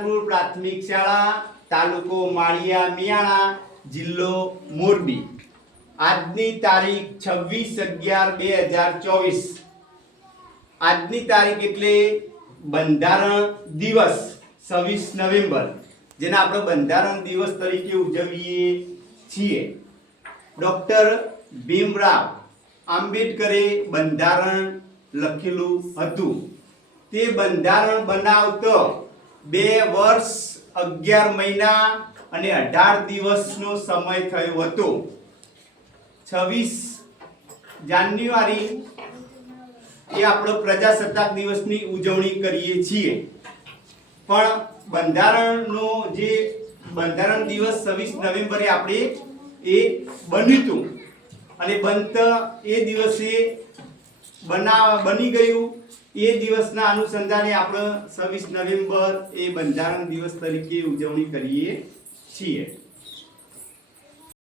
પ્રાથમિક શાળા તાલુકો માળિયા મિયાણા જિલ્લો મોરબી આજની તારીખ 26/11/2024 આજની તારીખ એટલે બંધારણ દિવસ 26 નવેમ્બર જેને આપણે બંધારણ દિવસ તરીકે ઉજવીએ છીએ। ડોક્ટર ભીમરાવ આંબેડકરે બંધારણ લખેલું હતું। તે બંધારણ બનાવતો 2 વર્ષ 11 મહિના અને 18 દિવસનો સમય થયો હતો। 26 જાન્યુઆરી એ આપણો પ્રજાસત્તાક દિવસની ઉજવણી કરીએ છીએ, પણ બંધારણનો જે બંધારણ દિવસ 26 નવેમ્બરે આપણે એ બન્યું હતું અને બનતા એ દિવસે બની ગયું। એ દિવસના અનુસંધાને આપણે 26 નવેમ્બર એ બંધારણ દિવસ તરીકે ઉજવણી કરીએ છીએ।